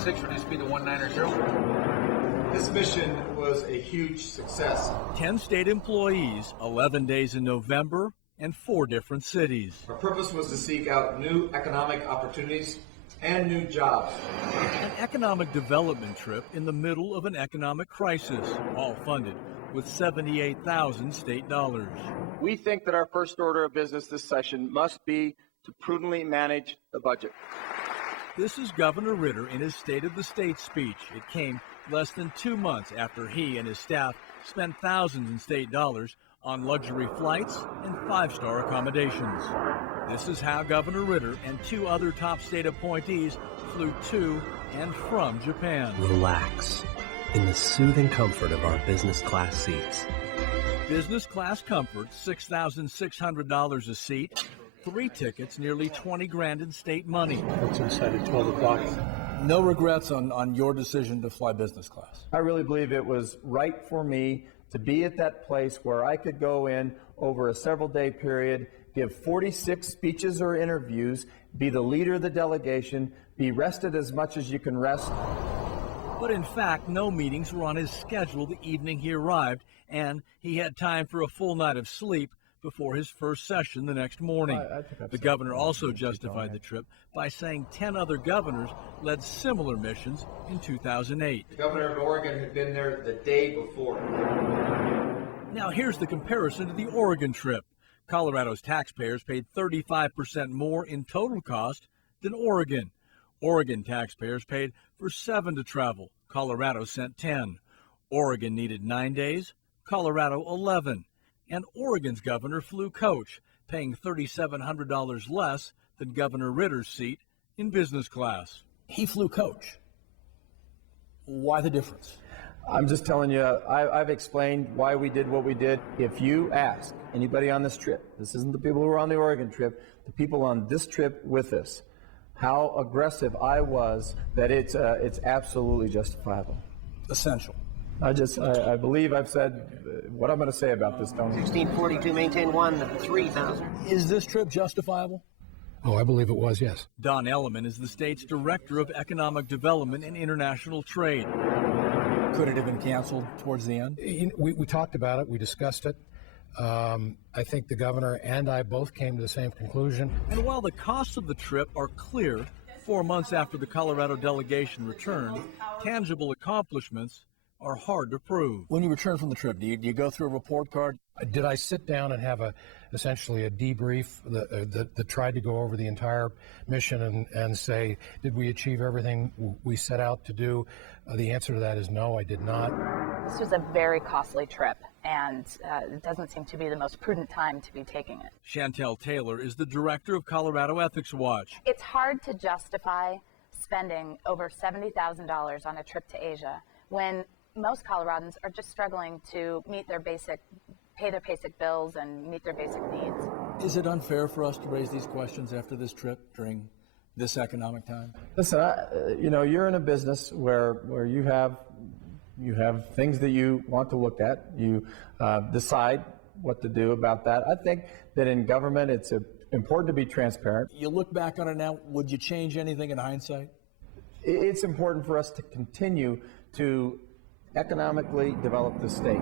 196 reduced speed to 190. This mission was a huge success. 10 state employees, 11 days in November, and 4 different cities. Our purpose was to seek out new economic opportunities and new jobs. An economic development trip in the middle of an economic crisis, all funded with 78,000 state dollars. We think that our first order of business this session must be to prudently manage the budget. This is Governor Ritter in his State of the State speech. It came less than 2 months after he and his staff spent thousands in state dollars on luxury flights and 5-star accommodations. This is how Governor Ritter and 2 other top state appointees flew to and from Japan. Relax in the soothing comfort of our business class seats. Business class comfort, $6,600 a seat. 3 tickets, nearly 20 grand in state money. What's inside at 12 o'clock? No regrets on your decision to fly business class. I really believe it was right for me to be at that place where I could go in over a several-day period, give 46 speeches or interviews, be the leader of the delegation, be rested as much as you can rest. But in fact, no meetings were on his schedule the evening he arrived, and he had time for a full night of sleep before his first session the next morning. The governor also justified the trip by saying 10 other governors led similar missions in 2008. The governor of Oregon had been there the day before. Now here's the comparison to the Oregon trip. Colorado's taxpayers paid 35% more in total cost than Oregon. Oregon taxpayers paid for 7 to travel. Colorado sent 10. Oregon needed 9 days, Colorado 11. And Oregon's governor flew coach, paying $3,700 less than Governor Ritter's seat in business class. He flew coach. Why the difference? I'm just telling you, I've explained why we did what we did. If you ask anybody on this trip, this isn't the people who were on the Oregon trip, the people on this trip with us, how aggressive I was, that it's absolutely justifiable. Essential. I believe I've said what I'm going to say about this, Tony. 1642, maintain 3,000. Is this trip justifiable? Oh, I believe it was, yes. Don Elliman is the state's Director of Economic Development and International Trade. Could it have been canceled towards the end? We talked about it. We discussed it. I think the governor and I both came to the same conclusion. And while the costs of the trip are clear, 4 months after the Colorado delegation returned, tangible accomplishments are hard to prove. When you return from the trip, do you go through a report card? Did I sit down and have essentially a debrief that tried to go over the entire mission and say, did we achieve everything we set out to do? The answer to that is no, I did not. This was a very costly trip, and it doesn't seem to be the most prudent time to be taking it. Chantel Taylor is the director of Colorado Ethics Watch. It's hard to justify spending over $70,000 on a trip to Asia when most Coloradans are just struggling to pay their basic bills and meet their basic needs. Is it unfair for us to raise these questions after this trip during this economic time? Listen, you're in a business where you have things that you want to look at. You decide what to do about that. I think that in government, it's important to be transparent. You look back on it now, would you change anything in hindsight? It's important for us to continue to economically develop the state.